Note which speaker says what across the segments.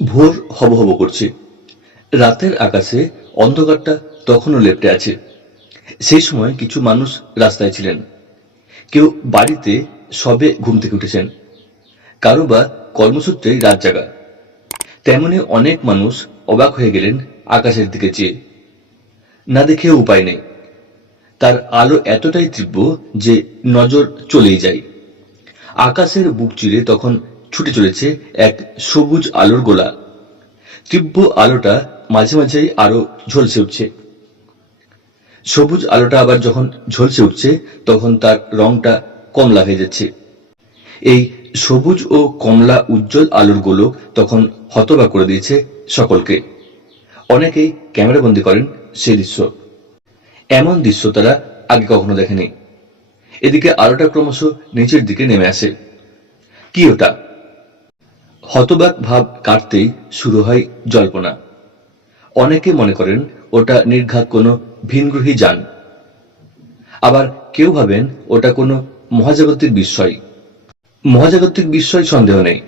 Speaker 1: ভোর হব হব করছে। রাতের আকাশে অন্ধকারটা তখনও লেপটে আছে। সেই সময় কিছু মানুষ রাস্তায় ছিলেন। কেউ বাড়িতে সবে ঘুম থেকে উঠেছেন। কারও বা কর্মসূত্রে রাত জাগা। তেমনি অনেক মানুষ অবাক হয়ে গেলেন আকাশের দিকে চেয়ে। না দেখে উপায় নেই। তার আলো এতটাই তীব্র যে নজর চলেই যায়। আকাশের বুক চিরে তখন ছুটে চলেছে এক সবুজ আলোর গোলা। তীব্র আলোটা মাঝে মাঝেই আরও ঝলসে উঠছে। সবুজ আলোটা আবার যখন ঝলসে উঠছে, তখন তার রংটা কমলা হয়ে যাচ্ছে। এই সবুজ ও কমলা উজ্জ্বল আলোর গোলক তখন হতবা করে দিয়েছে সকলকে। অনেকেই ক্যামেরাবন্দি করেন সেই দৃশ্য। এমন দৃশ্য তারা আগে কখনো দেখেনি। এদিকে আলোটা ক্রমশ নিচের দিকে নেমে আসে। কি ওটা? হতবাক ভাব কাটতেই শুরু হয় জল্পনা। অনেকে মনে করেন ওটা নির্ঘাত কোনো ভিনগ্রহী যান। আবার কেউ ভাবেন ওটা কোনো মহাজাগতিক বিস্ময়। মহাজাগতিক বিস্ময় সন্দেহ নেই,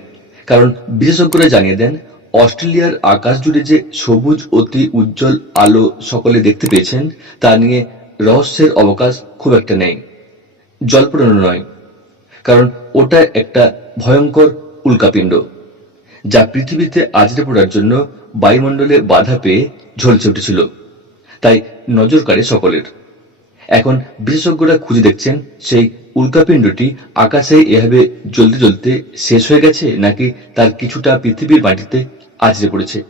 Speaker 1: কারণ বিশেষজ্ঞরা জানিয়ে দেন, অস্ট্রেলিয়ার আকাশ জুড়ে যে সবুজ, অতি উজ্জ্বল আলো সকলে দেখতে পেয়েছেন, তা নিয়ে রহস্যের অবকাশ খুব একটা নেই। জল্পনা নয়, কারণ ওটা একটা ভয়ঙ্কর উল্কাপিণ্ড। যা পৃথিবীতে আজরে পড়ার জন্য বায়ুমণ্ডলে বাধা পেয়ে ঝলসে উঠেছিল। তাই নজর কাড়ে সকলের। এখন বিশেষজ্ঞরা খুঁজে দেখছেন, সেই উল্কাপিণ্ডটি আকাশে এভাবে জ্বলতে জ্বলতে শেষ হয়ে গেছে নাকি তার কিছুটা পৃথিবীর মাটিতে আছড়ে পড়েছে?